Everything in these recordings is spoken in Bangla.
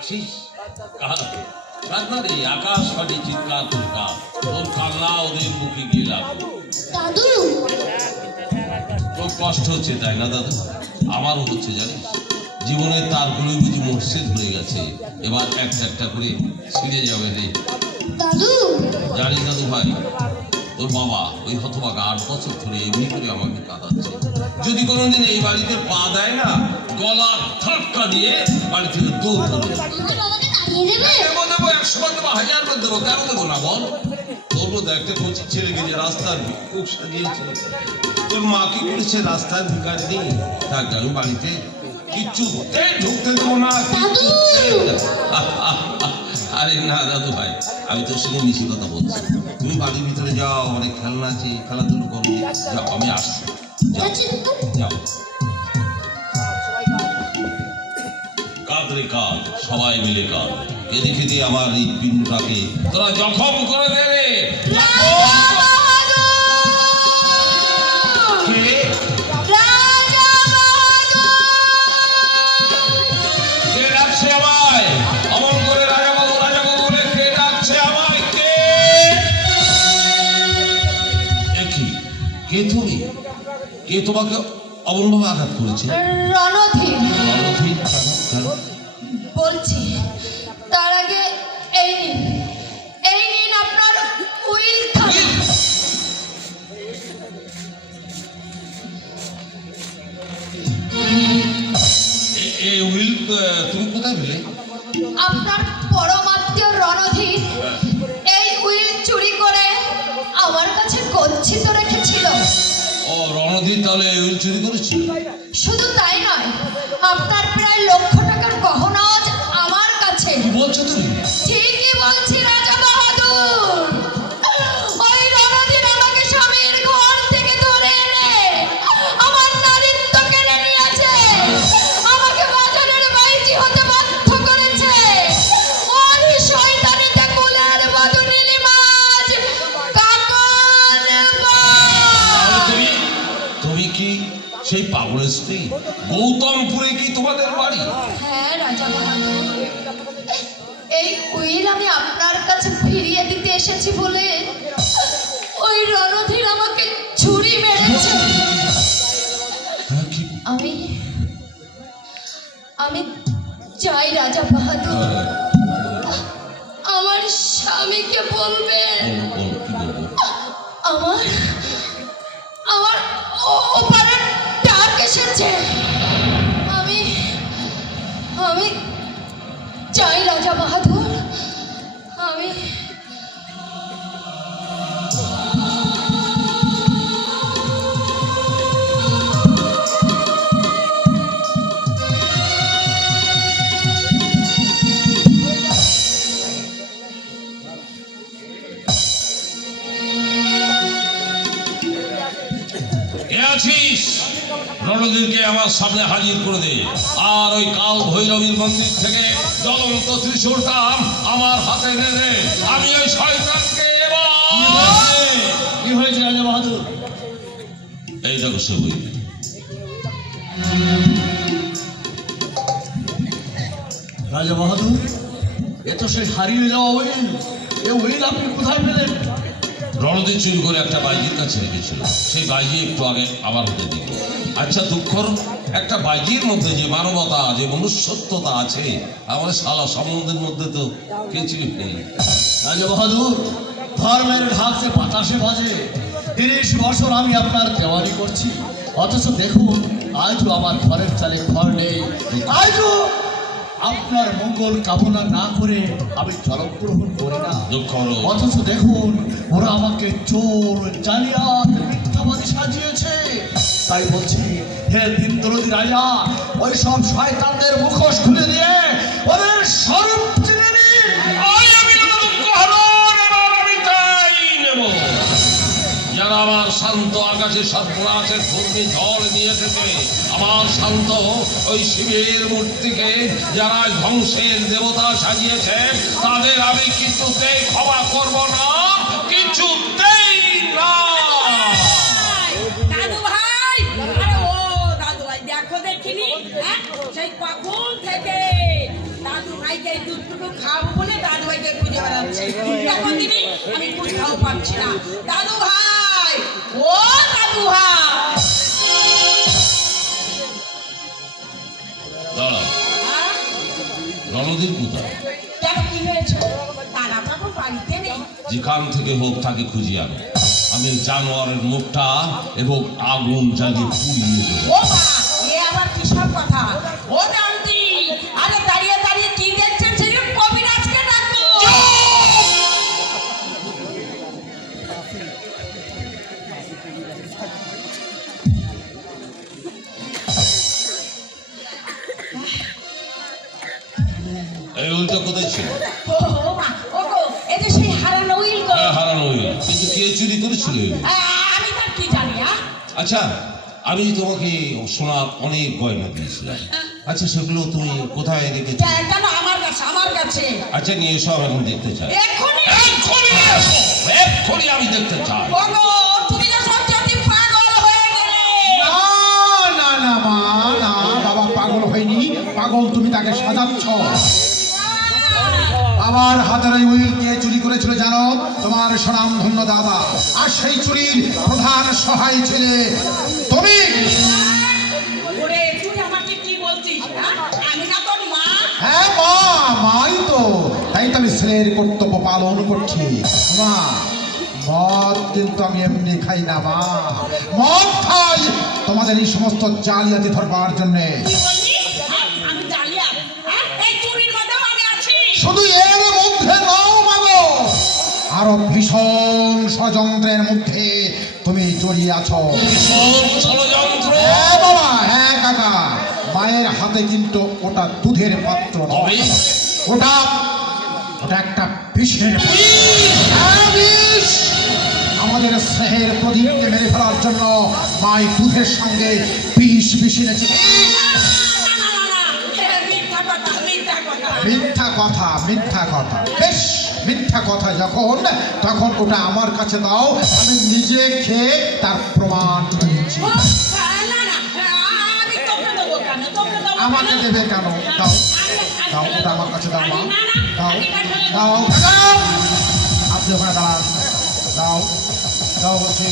ডাকছিস? কাকে? রাজবাড়ি আকাশ ফাটে চিৎকার চিৎকার, তোর কান্না ওদের মুখে গিয়ে লাগলো। দাদু খুব কষ্ট হচ্ছে তাই না দাদু? আমারও হচ্ছে জানিস, জীবনের তারগুলোই বুঝি মরছে ধরে গেছে, এবার একটা একটা করে ছিঁড়ে যাবে রে। দাদু জানিস দাদু ভাই, তোর বাবা ওই হতভাগা 8 বছর ধরে এমনি করে আমাকে কাঁদাচ্ছে। যদি কোনোদিন এই বাড়িতে পা দেয় না, গলা ধাক্কা দিয়ে বাড়ি থেকে দূর করে দেবো। আমার বাবাকে তাড়িয়ে দেবে? দেবো দেবো, 100 বার দেবো, 1000 বার দেবো, কেন দেবো না বল? তোর মতো একটা কচি ছেলেকে যে রাস্তার ভিক্ষুক সাজিয়েছে, তোর মা কি করেছে রাস্তার ভিকার নেই, তাকে আমি বাড়িতে কিচ্ছুতেই ঢুকতে দেবো না। আরে না দাদু ভাই, আমি তোর সঙ্গে মিশি কথা বলছি। তুমি বাড়ির ভিতরে যাও, অনেক খেলনা আছে, খেলাধুলো করো, যাও, আমি আসছি। যাও কাঁদ রে কাঁদ, সবাই মিলে কাঁদ, এদিকে দিয়ে আমার এই পিণ্ডটাকে তোরা জখম করে দেবে। কে ডাকছে আমায়? অমন করে রাজা বাবু বলে কে ডাকছে আমায়? কে? কি? কে তুমি? কে তোমাকে অমনভাবে আঘাত করেছে? রণধীর রণধীর? কেন? বলছি, তার আগে এই নিন আপনার উইল খাতা। এই উইল তুমি কোথায় পেলে? আপনার পরমাত্মীয় রণধীর এই উইল চুরি করে আমার কাছে গচ্ছিত রেখেছিল। ও, রণধীর তাহলে এই উইল চুরি করেছিল? শুধু তাই নয়, আপনার প্রায় 1,00,000 টাকার গহনাও আজ আমার কাছে। কি বলছো তুমি? ঠিকই বলছি রাজা বাহাদুর। ওই রণধীর আমাকে স্বামীর ঘর থেকে ধরে এনে আমার নারীত্ব কেড়ে নিয়েছে, আমাকে বাজারের বাইজি হতে বাধ্য করেছে। ওই শয়তানিতে কুলের বধূ নীলিমাজ কাকন তুমি কি সেই পাগলের স্ত্রী? গৌতমপুরে কি তোমাদের বাড়ি? হ্যাঁ রাজা বাহাদুর, এই উইল আমি আপনার কাছে ফিরিয়ে দিতে এসেছি বলে ওই রণধীর আমাকে ছুরি মেরেছে। হ্যাঁ, কি? আমি চাই রাজা বাহাদুর, আমার স্বামীকে বলবেন বলো, কি বলবো? আমার আমার ওপারে ডাক এসেছে। আমি চাই রাজা বাহাদুর, আমি কে আছিস? রণধীরকে আমার সামনে হাজির করে দে, আর ওই কাল ভৈরবীর মন্দির থেকে জ্বলন্ত ত্রিশূলটা আমার হাতে এনে দে। আমি ওই শয়তানকে কি হয়েছে রাজা বাহাদুর? এই দেখো সে বই। রাজা বাহাদুর, এ তো সেই হারিয়ে যাওয়া উইল। এ উইল আপনি কোথায় পেলেন? রণধীর চুরি করে একটা বাইজির কাছে রেখেছিল, সেই বাইজি একটু আগে আমার হাতে দিল। আচ্ছা দুঃখর, একটা বাইজির মধ্যে যে মানবতা, যে মনুষ্যত্বতা আছে, আমার সালা সম্বন্ধের মধ্যে তো কিছুই নেই। রাজা বাহাদুর, ধর্মের ঢাকছে বাতাসে বাজে। 30 বছর আমি আপনার দেওয়ানি করছি, অথচ দেখুন আজও আমার ঘরের চালে ঘর নেই। আজও আপনার মঙ্গল কামনা না করে আমি জলগ্রহণ করি না। অথচ দেখুন ওরা আমাকে চোর, জালিয়াত, মিথ্যাবাদী সাজিয়েছে। তাই বলছি, হে ইন্দ্রদী রাজা, ওই সব শয়তানদের মুখোশ খুলে দিয়ে ওদের স্বরূপ চিনে নিন। যারা আমার শান্ত আকাশে সর্বনাশের ঘূর্ণি ঝড় নিয়ে এসেছে, আমার শান্ত ওই শিবের মূর্তিকে যারা ধ্বংসের দেবতা সাজিয়েছে, তাদের আমি কিছুতেই ক্ষমা করব না, কিছুতেই না। দাদু ভাই, আরে ও দাদু ভাই, দেখো দেখিনি, সেই কখন থেকে দাদু ভাইকে খাবো বলে দাদু ভাইকে খুঁজে বেড়াচ্ছি। এখন দিনই আমি কোথাও পাচ্ছি না। দাদু ভাই, ও দাদু ভাই, দাঁড়াও, হ্যাঁ? রণধীর কোথায়? কেন কি হয়েছে? দাদা বাবু বাড়িতে নেই। যেখান থেকে হোক তাকে খুঁজিয়ে আনো। আমি জানোয়ারের মুখটা এবং আগুন জ্বালিয়ে পুড়িয়ে দেবো। ও মা, এ আবার কিসব কথা? ও জানতি, আরে দাঁড়িয়ে দাঁড়িয়ে কি দেখছেন? সেরকম কবিরাজকে ডাকো। এই উল্টো কোথায় ছিল? ও মা, ও গো, এই যে সেই হারানো উইল গো। হ্যাঁ, হারানো হইল, কিন্তু কে চুরি করেছিল? আমি তার কি জানি? আচ্ছা, আমি তোমাকে সোনার অনেক গয়না দিয়েছিলাম। আচ্ছা, সেগুলো তুমি কোথায় রেখেছো? কেন? আমার কাছে, আমার কাছে। আচ্ছা, নিয়ে এসো, আমি দেখতে চাই। এক্ষুনি এক্ষুনি নিয়ে এসো, এক্ষুনি আমি দেখতে চাই। ও গো, তুমি তো সত্যি পাগল হয়ে গেলে। না না না মা, না বাবা পাগল হয়নি। পাগল তুমি তাকে সাজাচ্ছ। আমার হাতের ওই উইল কে চুরি করেছিল জানো? তোমার স্বনামধন্য দাদা। আর সেই চুরির প্রধান সহায় ছিলে তুমি। ওরে, তুই আমাকে কি বলছিস? হ্যাঁ? আমি না তোর মা? হ্যাঁ মা, মাই তো। তাই তো আমি ছেলের কর্তব্য পালন করছি। মা, মদ কিন্তু আমি এমনি খাই না মা। মদ খাই তোমাদের এই সমস্ত জালিয়াতি ধরবার জন্যে। কি বললি? হ্যাঁ, আমি জালিয়া? হ্যাঁ, এই চুরির মধ্যেও আমি আছি। শুধু এর মধ্যে নাও মাগো, আরো ভীষণ ষড়যন্ত্রের মধ্যে তুমি জড়িয়ে আছো। ভীষণ ষড়যন্ত্র? হ্যাঁ বাবা, হ্যাঁ কাকা। মায়ের হাতে কিন্তু ওটা দুধের পাত্র নয়। তবে? ওটা ওটা একটা বিষের পাত্র। হ্যাঁ, বিষ। আমাদের স্নেহের প্রদীপকে মেরে ফেলার জন্য মাই দুধের সঙ্গে বিষ মিশিয়েছে। না, না, না, না, মিথ্যা কথা, মিথ্যা কথা। মিথ্যা কথা, মিথ্যা কথা। বেশ, মিথ্যা কথা যখন, তখন ওটা আমার কাছে দাও। আমি নিজে খেয়ে তার প্রমাণ দিচ্ছি। ও, না, না, আমি তোকে দেবো কেন? তোকে দেবো কেন? আমাকে দেবে কেন? দাও, দাও, ওটা আমার কাছে দাও মা। দাও, দাও, দাও। আপনি ওখানে দাঁড়ান। দাও, দাও বলছি।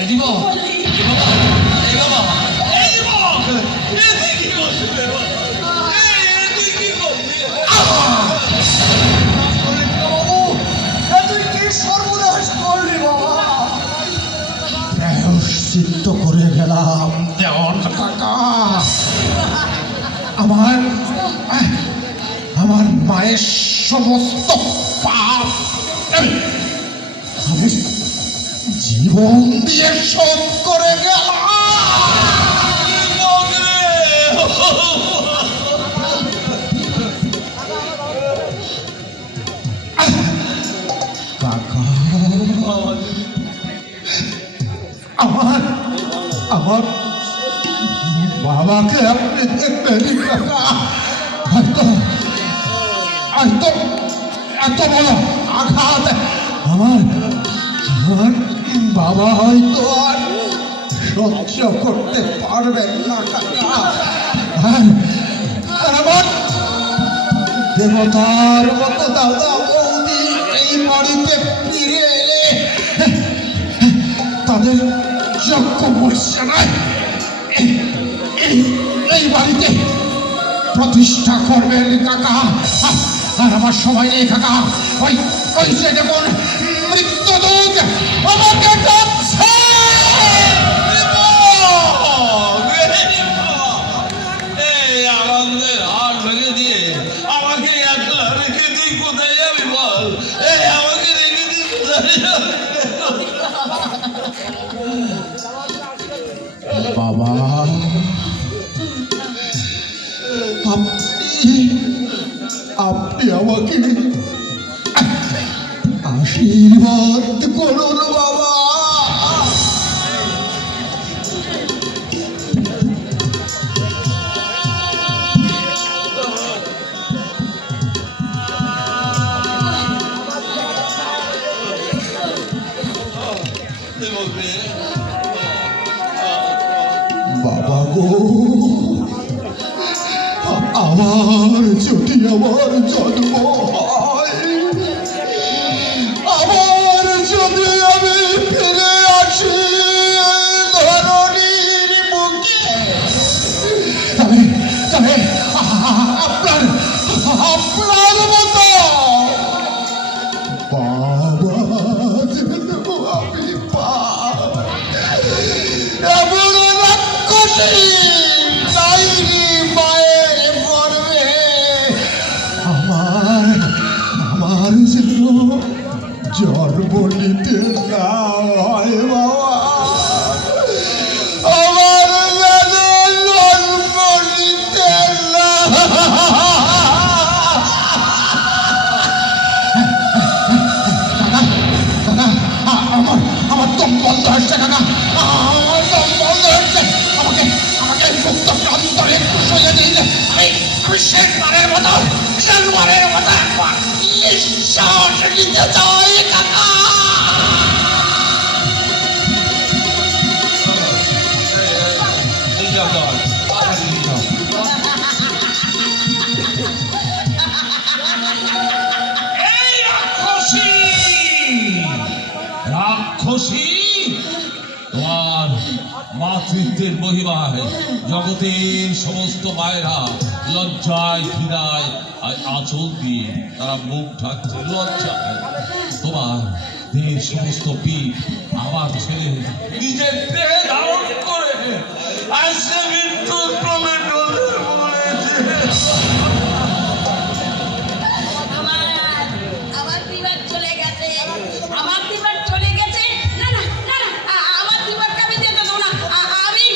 এ দিব, এ বাবা, এ বাবা, এ দিব, এ তুই কি করছিস রে বাবা? এ তুই কি করছিস? তুই কি সর্বনাশ করলি বাবা? প্রায়শ্চিত্ত করে গেলাম দেওয়ান কাকা। আমার মায়ের সমস্ত পাপ আমি জীবন দিয়ে শোধ করে গেলাম। কাকা, আমার আমার বাবাকে আপনি দেখবেন কাকা। হয়তো হয়তো এত বড় আঘাত আমার আমার বাবা হয়তো আর সহ্য করতে পারবেন না কাকা। আর আমার দেবতার মতো দাদা বৌদি এই বাড়িতে ফিরে এলে তাদের যজ্ঞ মর্যাদায় এই বাড়িতে প্রতিষ্ঠা করবেন কাকা। আর আমার সময় নেই কাকা। ওই ওই যে দেখুন মৃত্যুদূত আমাকে ডাকছে। এই আনন্দের হার ভেঙে দিয়ে আমাকে একলা রেখে তুই কোথায় যাবি বল? এই আমাকে রেখে তুই কোথায় যাবি? বাবা, আপনি আমাকে আশীর্বাদ করুন বাবা। আবার যদি আমার জন্ম হয়, আবার যদি আমি ফিরে আসি ধরণীর বুকে, তবে তবে আপনার আপনার মতো বাবা যেন আমি এমন রাক্ষসী ডাইনি মায়ের গর্ভে আমার আমার যেন জন্ম নিতে না হয় বাবা, আমার যেন জন্ম নিতে না। আমার দম বন্ধ হচ্ছে কাকা, আমার দম বন্ধ হচ্ছে। আমাকে আমাকে মুক্ত প্রান্তরে একটু সরিয়ে দিন। আমি শেষবারের মতো একবার নিঃশ্বাস নিতে চাই কাকা। এই যাও যাও, তাড়াতাড়ি যাও। এই রাক্ষসী, রাক্ষসী, তোমার মাতৃত্বের মহিমায় জগতের সমস্ত মায়েরা লজ্জায় ঘৃণায় আর আঁচল দিয়ে তারা মুখ ঢাকছে লজ্জায়। তোমার দেহের সমস্ত পিঠ আমার ছেলে নিজের দেহে ধারণ করে আসছে মৃত্যুর প্রমেটলে বলেছে। আমার দিবার চলে গেছে, আমার দিবার চলে গেছে। না না না না, আমার দিবারকে আমি যেতে দেবো না। আমি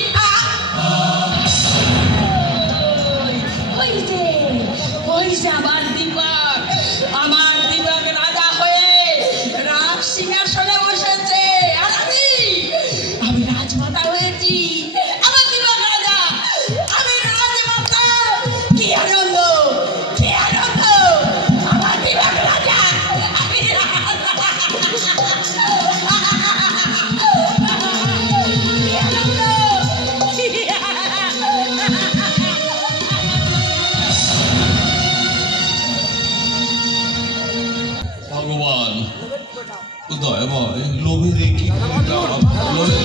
ওই যে আমার দিবার, আমার দিবার রাজা হয়ে রাজ সিংহাসনে বসেছে, আর আমি রাজমাতা হয়েছি। আমার দিবার রাজা, আমি রাজমাতা। কি আনন্দ, কি আনন্দ! আমার দিবার রাজা, আমি কি আনন্দ! ভগবান দয়াময়, লোভের কি লোভের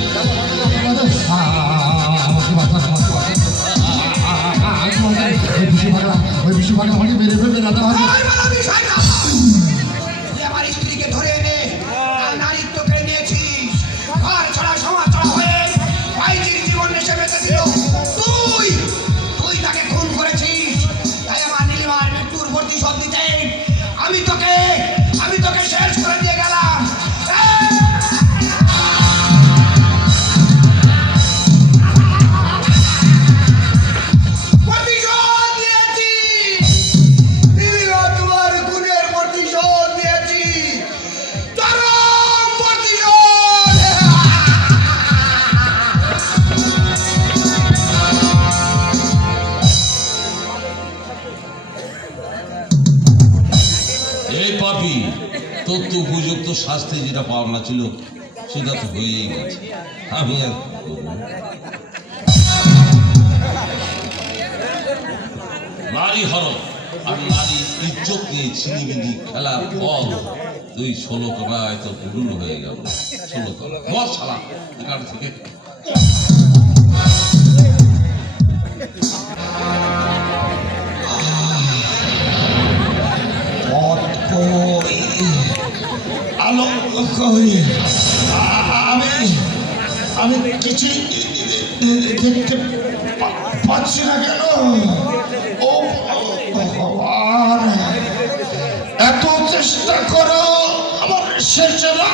ওই বিশু ভাগে আমাকে মেরে ফেলবে না। তুই আমার স্ত্রীকে ধরে এনে আর নারীত্ব কেড়ে নিয়েছিস। ঘর ছাড়া সমাজ ছাড়া হয়ে ভাইজির জীবন নেশে বেঁচেছিল। তুই তুই তাকে খুন করেছিস। তাই আমার নীলিমার মৃত্যুর প্রতিশোধ দিতে আমি তোকে শেষ করে দিয়ে গেলাম। প্রতিশোধ দিয়েছি নীলিমা, তোমার খুনের প্রতিশোধ দিয়েছি, চরম প্রতিশোধ। এই পাপি, তোর তো উপযুক্ত শাস্তি যেটা পাওনা ছিল সেটা তো হয়েই গেছে। আমি আর কি করবো? নারী হরণ আর নারী ইজ্জত নিয়ে ছিনিমিনি খেলার ফল তুই 16 তলায় তো পুরুল হয়ে গেল। 16 তলা মর শালা এখান থেকে। পথ কই, আলো কই, আমি কিছুই দেখতে পাচ্ছি না কেন? ও ভগবান, এত চেষ্টা করো আমার শেষে না